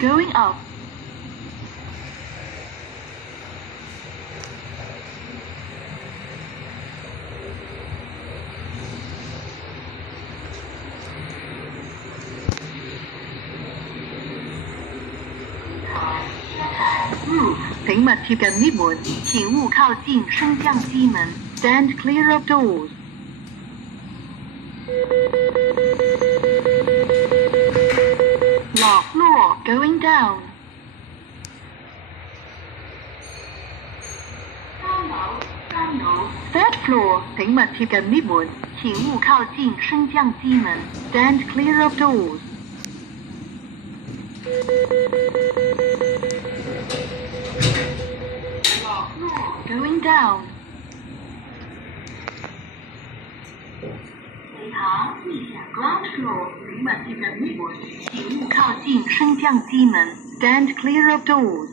Going up. Roof. 请勿貼近 lift 門，請勿靠近升降機門。Stand clear of doors. Lock floor. Going down. 3rd floor. 請勿貼近 lift 門，請勿靠近升降機門。Stand clear of doors. Going down. 礼堂地下 ground floor. 请勿貼近 lift 門，請勿靠近升降機門。Stand clear of doors.